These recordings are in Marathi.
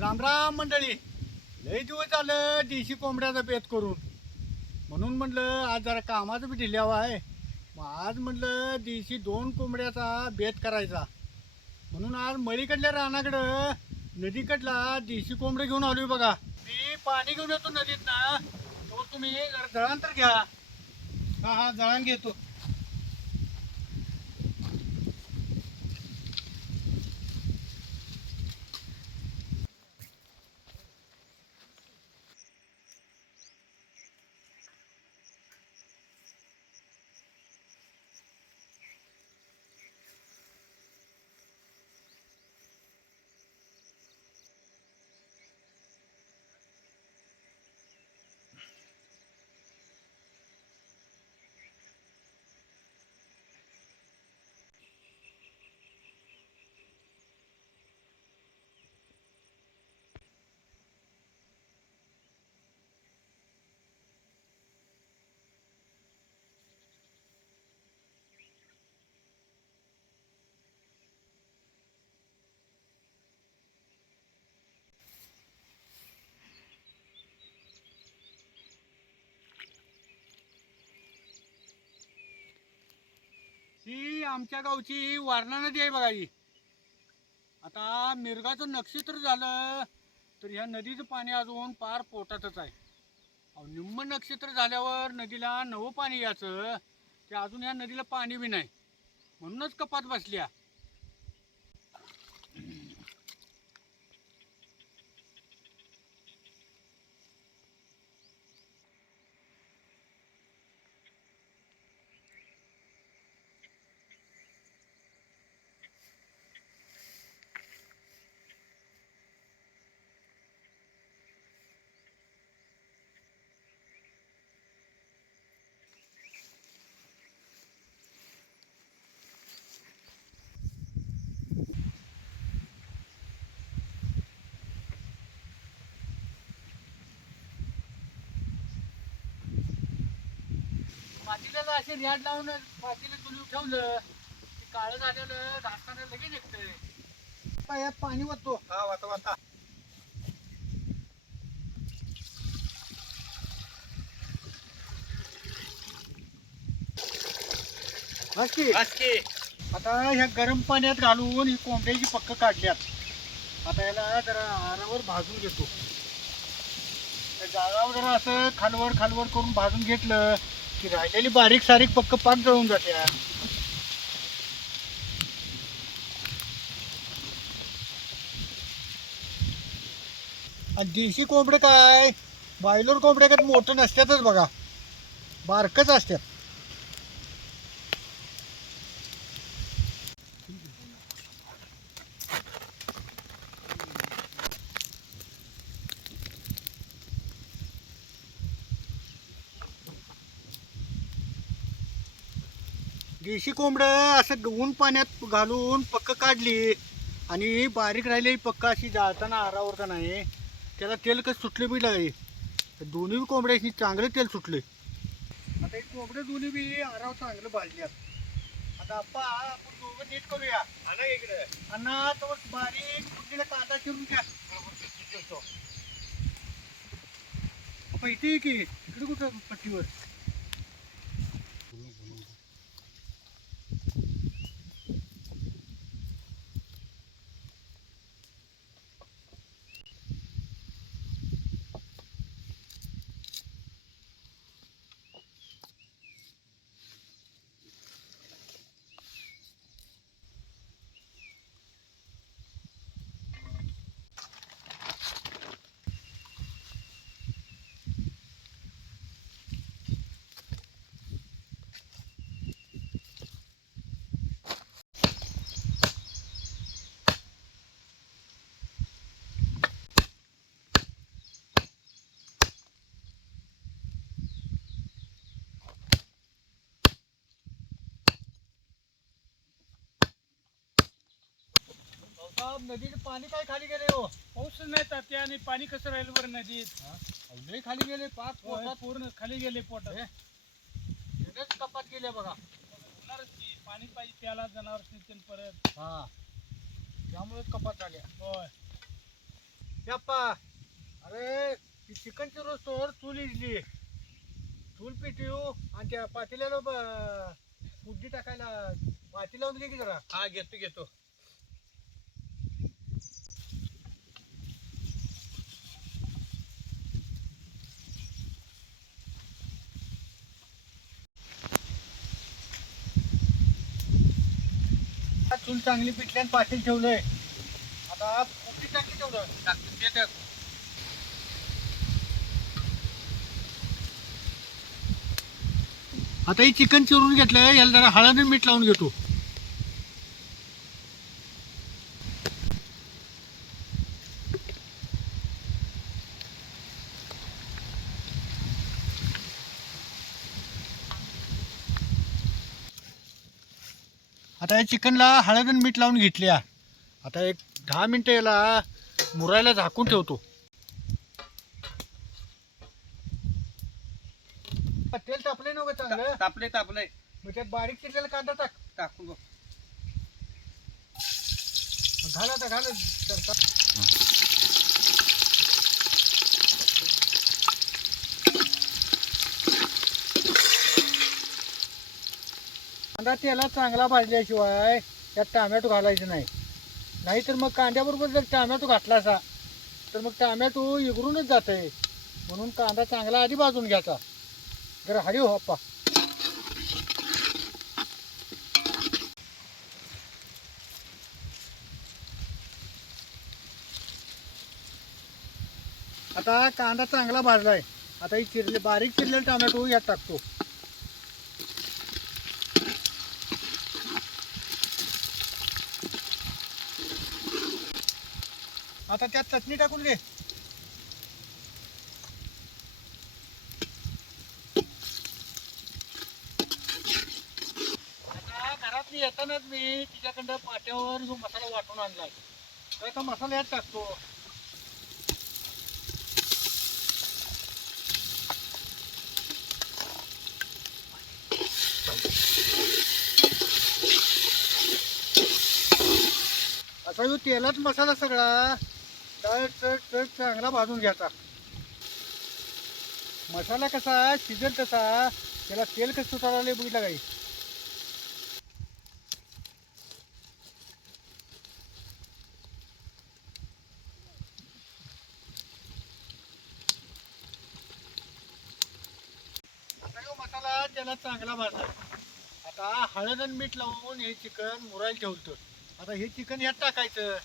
रामराम मंडळी. लय दिवस झालं देशी कोंबड्याचा बेत करून, म्हणून म्हटलं आज जरा कामाचं बी ढिल्यावं आहे. मग आज म्हटलं देशी 2 कोंबड्याचा बेत करायचा, म्हणून आज मळीकडल्या रानाकडं नदीकडला देशी कोंबडे घेऊन आलोय बघा. मी पाणी घेऊन येतो नदीत ना, तो तुम्ही जरा जळण तर घ्या. हा हा, जळण घेतो. ही आमच्या गावची वारणा नदी आहे बघा. ही आता मिरगाचं नक्षत्र झालं तर ह्या नदीचं पाणी अजून पार पोटातच आहे. अहो, निम्म नक्षत्र झाल्यावर नदीला नवं पाणी याचं, ते अजून या नदीला पाणी बी नाही, म्हणूनच कपात बसल्या. पातील्याला असे रॅड लावून पातीला चुलीवर ठेवलं की काळं झालेलं घासताना लगेच निघतंय. यात पाणी वाटतो. हा, वाता वाता. आता ह्या गरम पाण्यात घालून ही कोंबड्याची पक्क काढल्यात. आता याला जरा आरावर भाजून घेतो. त्या जाळावर जरा असं खालवर खालवर करून भाजून घेतलं की राहिलेली बारीक सारीक पक्क पाक जळून जाते. आणि देशी कोंबडे काय बॉयलर कोंबड्या मोठं नसतातच बघा, बारकच असतात. देशी कोंबडं असं ऊन पाण्यात घालून पक्क काढली आणि बारीक राहिलेली पक्क अशी जाळताना आरावर का नाही त्याला तेल कसं सुटले बी लागले. दोन्ही कोंबड्याशी चांगलं तेल सुटले. आता हे कोंबडे दोन्ही बी आराव चांगलं भाजल्यात. आता आपण दोघं नीट करूया. आणा इकडे, अन्ना तो बारीक कुठलीला कांदा चिरून घ्या. आपण इथे की इकडे कुठं पट्टीवर. नदीचं पाणी काय खाली गेले हो? पाऊस नाही तात्या, आणि पाणी कसं राहिलं बरं नदीत? लय खाली गेले, पाच पोटात पूर्ण खाली गेले पोटात. त्यानेच कपात केल्या बघा. होणारच की, पाणी पाहिजे प्याला जनावर परत. हा, त्यामुळेच कपात झाल्या. होय. यप्पा अरे ती चिकनची रोज तोवर चूल इजली चूल पेटू आणि त्या पातेल्याला फुड्डी टाकायला पाती लावून घे की जरा. हा घेतो घेतो. चूल चांगली पिटली आणि पातेल ठेवलंय. आता फुड्डी टाकी ठेवलं टाकतो ते टाक. आता ही चिकन चिरून घेतलंय याला जरा हळद आणि मीठ लावून घेतो. आता या चिकनला हळद आणि मीठ लावून घेतल्या. आता एक 10 मिनिटं याला मुरायला झाकून ठेवतो. तेल तापले नव्हतं चांगलं. तापले तापले. मग त्यात बारीक चिरलेला कांदा टाक. टाकून बघ. घाल आता घाल. कांदा तेला चांगला भाजल्याशिवाय त्यात टोमॅटो घालायचं नाही. नाहीतर मग कांद्याबरोबर जर टोमॅटो घातला असा तर मग टोमॅटो इगरूनच जातंय. म्हणून कांदा चांगला आधी भाजून घ्यायचा. जरा हरी हो अप्पा. आता कांदा चांगला भाजलाय. आता ही बारीक चिरलेले टोमॅटो यात टाकतो. आता त्यात चटणी टाकून घे. आता घरात येतानाच मी तिच्याकडं पाट्यावर जो मसाला वाटून आणलाय तर आता मसाला यात टाकतो. असा जो तेलात मसाला सगळा चांगला भाजून घ्यायचा. मसाला कसा शिजेल तसा त्याला तेल कसं सुटायला लागलंय बघितलं काही. आता जो मसाला त्याला चांगला भाजला. आता हळद आणि मीठ लावून हे चिकन मुरायला ठेवलं. आता हे चिकन यात टाकायचं.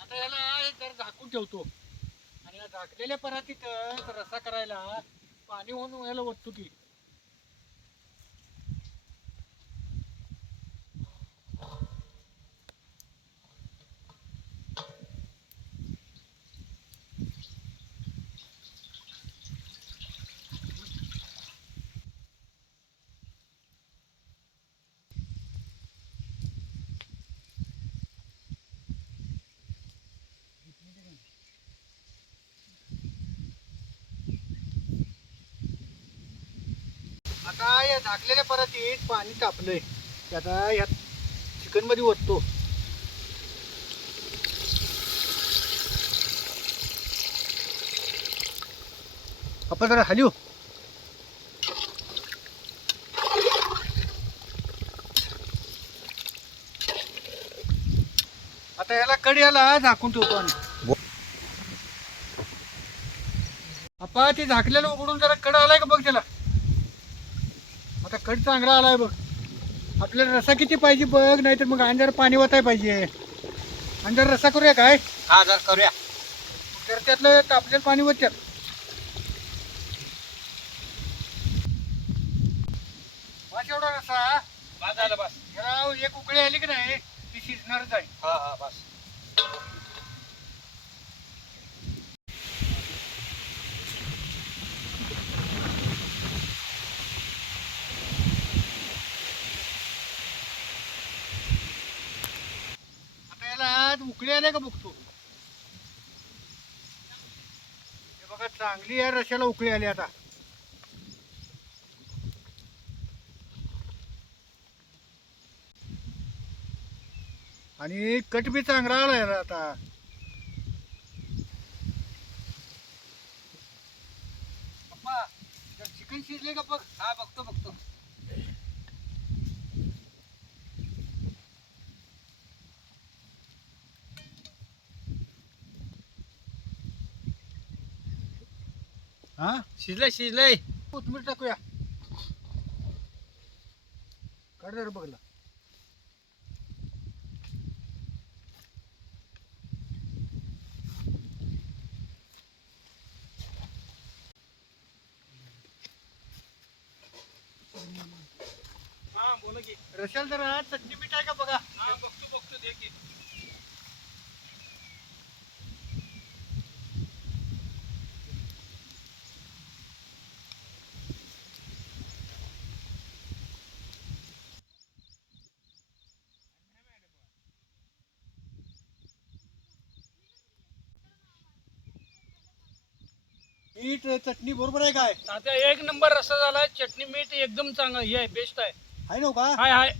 आता याला जर झाकून ठेवतो आणि या झाकलेल्या परातीत रस्सा करायला पाणी होऊन याला ओततो की. आता या झाकलेल्या परातीत पाणी तापलंय. ते आता या चिकन मध्ये ओततो. आपण जरा हलवू. आता याला कड्याला झाकून ठेवतो आम्ही. आपा ते झाकलेलं उघडून जरा कड आलाय का बघ त्याला. आता कड चांगला आलाय बघ. आपल्याला रसा किती पाहिजे बघ. नाहीतर मग आणि जरा पाणी वताय पाहिजे. आणि जरा रसा करूया काय. हा जर करूया. तर त्यातलं तापलेलं पाणी वत्यात. बस एवढा रसा. बस झालं बस. याला एक उकळी आली की नाही ती शिजणारच आहे. हा हा बस. उकळी आल्या का बघतो. हे बघा चांगली या रशाला उकळी आली आता. आणि कट बी चांगला आलाय आता. पप्पा चिकन शिजले का बघ. हा बघतो बघतो. हा शिजलंय शिजलंय. कोथमीर टाकूया. काढ जरा बघला. हा बोला की. रशाला जरा चटणी मीठ आहे का बघा. हा बघतो बघतो दे की. मीठ चटणी बरोबर आहे काय. आता एक नंबर रस्सा झालाय. चटणी मीठ एकदम चांगलं हे आहे, बेस्ट आहे. आहे नव्ह का. हाय हाय,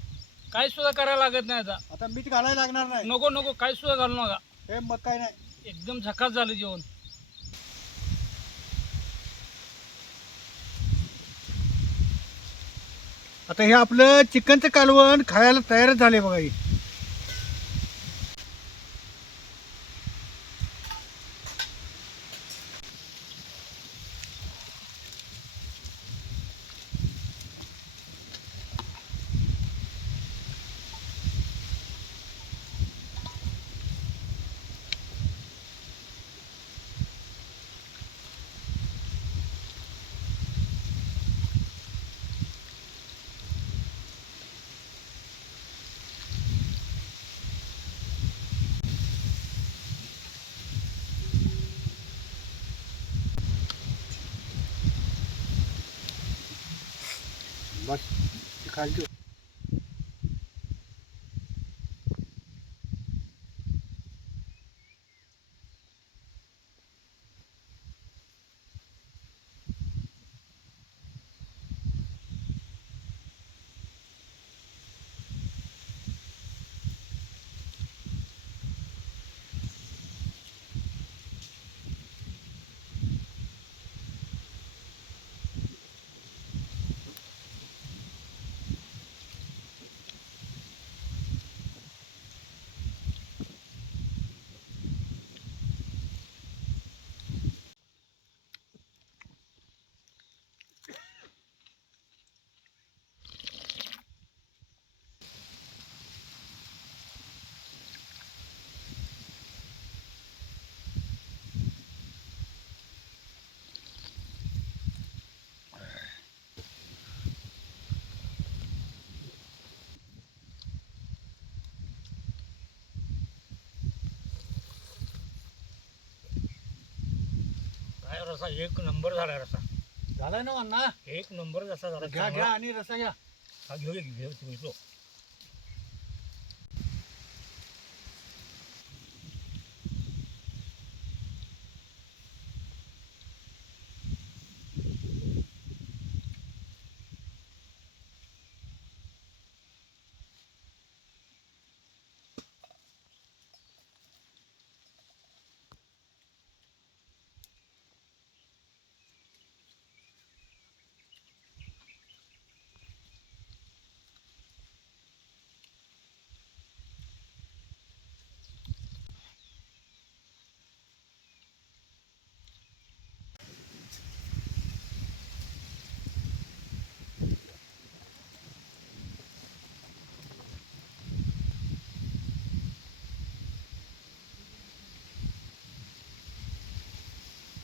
काय सुद्धा करायला लागत नाही आता. आता मीठ घालायला लागणार नाही. नको नको, काय सुद्धा घालू नका. हे मग काय नाही. एकदम झकास झालं जेवण. आता हे आपलं चिकनचं कालवण खायला तयारच झाले बघा. हे बस खाली ठेव. काय रस्सा एक नंबर झाला रस्सा. झालाय ना अण्णा. एक नंबर रस्सा झाला. घ्या घ्या आणि रसा घ्या. हा घेऊ तुम्ही तो.